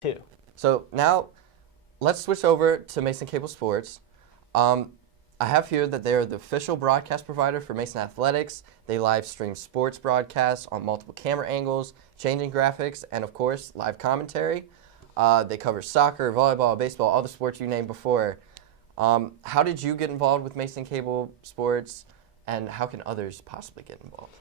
too. So now let's switch over to Mason Cable Sports. I have here that they are the official broadcast provider for Mason Athletics. They live stream sports broadcasts on multiple camera angles, changing graphics, and of course, live commentary. They cover soccer, volleyball, baseball, all the sports you named before. How did you get involved with Mason Cable Sports, and how can others possibly get involved?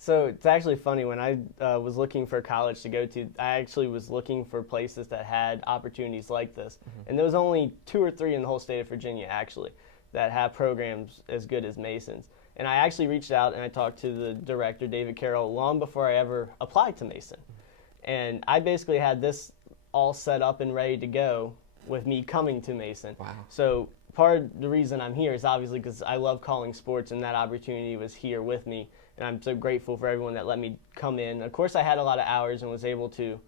So it's actually funny, when I was looking for college to go to, I actually was looking for places that had opportunities like this. And there was only 2 or 3 in the whole state of Virginia, actually, that have programs as good as Mason's. And I actually reached out and I talked to the director, David Carroll, long before I ever applied to Mason. And I basically had this all set up and ready to go with me coming to Mason. Wow. So part of the reason I'm here is obviously because I love calling sports, and that opportunity was here with me. And I'm so grateful for everyone that let me come in. Of course, I had a lot of hours and was able to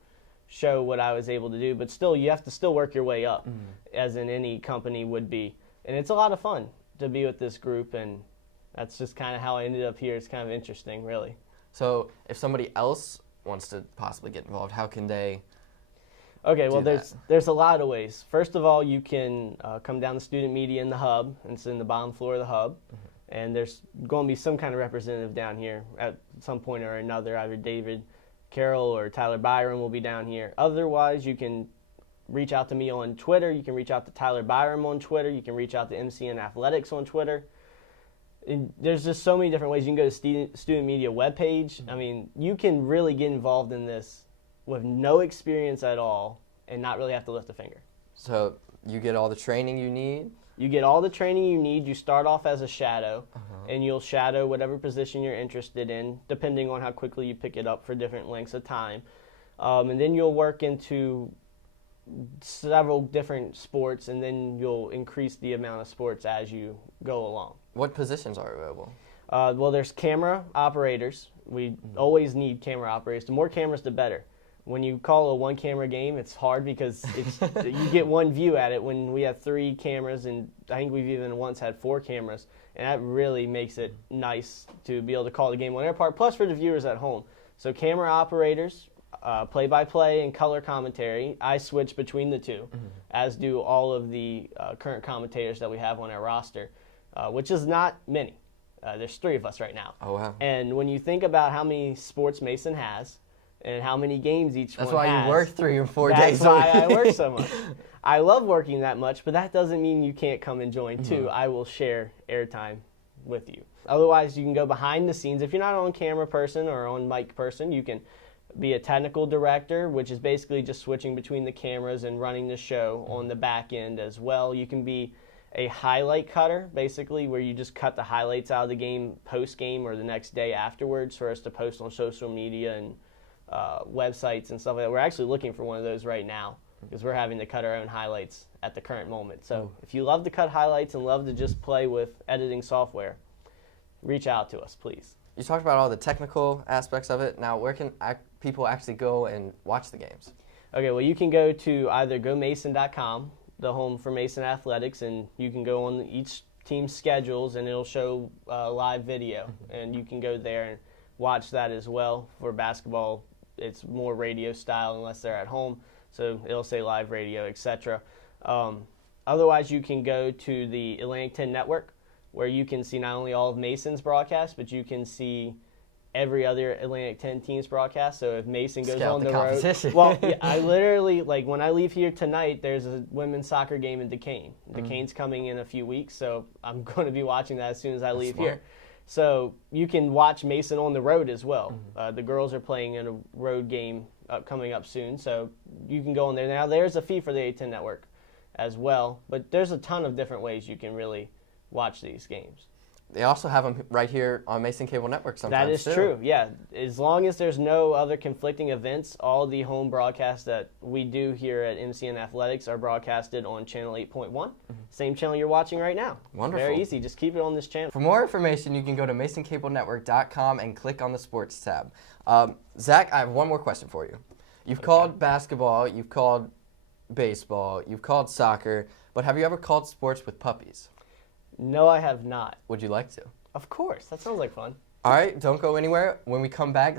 show what I was able to do, but still, you have to still work your way up, as in any company would be. And it's a lot of fun to be with this group, and that's just kind of how I ended up here. It's kind of interesting, really. So if somebody else wants to possibly get involved, how can they Okay, well, do there's a lot of ways. First of all, you can come down to student media in the hub, and it's in the bottom floor of the hub. And there's going to be some kind of representative down here at some point or another. Either David Carroll or Tyler Byram will be down here. Otherwise, you can reach out to me on Twitter. You can reach out to Tyler Byram on Twitter. You can reach out to MCN Athletics on Twitter. And there's just so many different ways. You can go to student media webpage. I mean, you can really get involved in this with no experience at all and not really have to lift a finger. So you get all the training you need? You get all the training you need. You start off as a shadow, and you'll shadow whatever position you're interested in, depending on how quickly you pick it up for different lengths of time. And then you'll work into several different sports, and then you'll increase the amount of sports as you go along. What positions are available? Well, there's camera operators. We always need camera operators. The more cameras, the better. When you call a one-camera game, it's hard because you get one view at it. When we have 3 cameras, and I think we've even once had 4 cameras, and that really makes it nice to be able to call the game on air part, plus for the viewers at home. So camera operators, play-by-play, and color commentary. I switch between the 2, as do all of the current commentators that we have on our roster, which is not many. There's 3 of us right now. Oh, wow. And when you think about how many sports Mason has, and how many games each one has. That's why you work 3 or 4 days That's why I work so much. I love working that much, but that doesn't mean you can't come and join too. I will share airtime with you. Otherwise, you can go behind the scenes. If you're not an on-camera person or on mic person, you can be a technical director, which is basically just switching between the cameras and running the show on the back end as well. You can be a highlight cutter, basically, where you just cut the highlights out of the game post-game or the next day afterwards for us to post on social media and websites and stuff like that. We're actually looking for one of those right now because we're having to cut our own highlights at the current moment. So if you love to cut highlights and love to just play with editing software, reach out to us, please. You talked about all the technical aspects of it. Now, where can people actually go and watch the games? Okay, well, you can go to either gomason.com, the home for Mason Athletics, and you can go on each team's schedules, and it'll show live video, and you can go there and watch that as well. For basketball, it's more radio style unless they're at home, so it'll say live radio, etc. Otherwise, you can go to the Atlantic 10 Network, where you can see not only all of Mason's broadcasts, but you can see every other Atlantic 10 team's broadcast. So if Mason goes on the road, well, yeah, I literally, like, when I leave here tonight, there's a women's soccer game in Duquesne. Duquesne's coming in a few weeks, so I'm going to be watching that as soon as I leave here. So you can watch Mason on the road as well. The girls are playing in a road game coming up soon, so you can go on there. Now, there's a fee for the A10 Network as well, but there's a ton of different ways you can really watch these games. They also have them right here on Mason Cable Network sometimes, That is true, yeah. As long as there's no other conflicting events, all the home broadcasts that we do here at MCN Athletics are broadcasted on Channel 8.1, same channel you're watching right now. Wonderful. Very easy. Just keep it on this channel. For more information, you can go to masoncablenetwork.com and click on the sports tab. Zach, I have one more question for you. You've called basketball, you've called baseball, you've called soccer, but have you ever called sports with puppies? No, I have not. Would you like to? Of course. That sounds like fun. All right, don't go anywhere. When we come back, Zach